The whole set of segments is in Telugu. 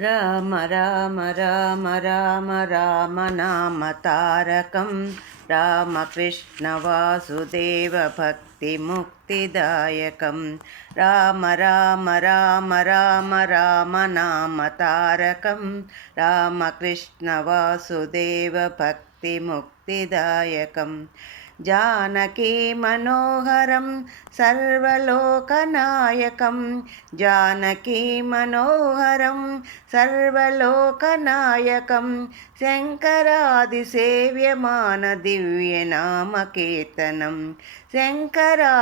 రామ రామ రామ రామ రామ నామ తారకం రామకృష్ణ వాసుదేవ భక్తి ముక్తిదాయకం రామ రామ రామ రామ రామ నామ తారకం రామకృష్ణ వాసుదేవ భక్తి ముక్తిదాయకం జానకీ మనోహరం సర్వలోకనాయకం జానకీ మనోహరం సర్వలోకనాయకం శంకరాదిసేవ్యమాన దివ్యనామకీర్తనం శంకరాదిసేవ్యమాన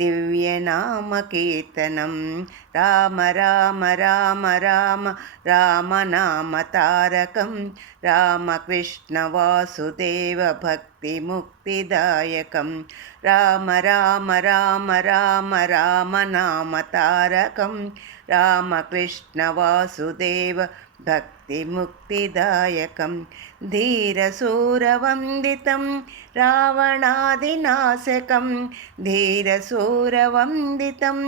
దివ్యనామకీర్తనం రామ రామ రామ రామ రామ నామ తారకం రామకృష్ణ వాసుదేవ భక్తి ముక్తిదాయకం రామ రామ రామ రామ రామ నామ తారకం రామకృష్ణ వాసుదేవ భక్తి ముక్తిదాయకం ధీరశూరవందితం రావణాదినాశకం ధీరశూరవందితం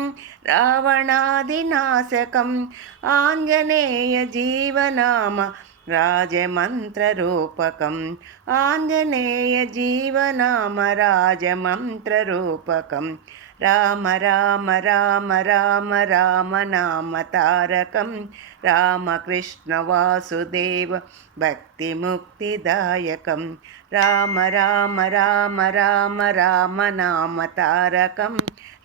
రావణాదినాశకం ఆంజనేయ జీవనామ రాజమంత్రరూపకం ఆంజనేయ జీవనామ రాజమంత్రరూపకం రామ రామ రామ రామ రామ నామ తారకం రామకృష్ణ వాసుదేవ భక్తి ముక్తిదాయకం రామ రామ రామ రామ రామ నామ తారకం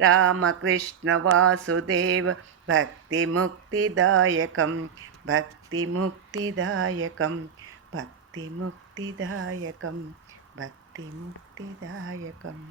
రామకృష్ణ వాసుదేవ భక్తి ముక్తిదాయకం భక్తి ముక్తిదాయకం భక్తి ముక్తిదాయకం భక్తి ముక్తిదాయకం.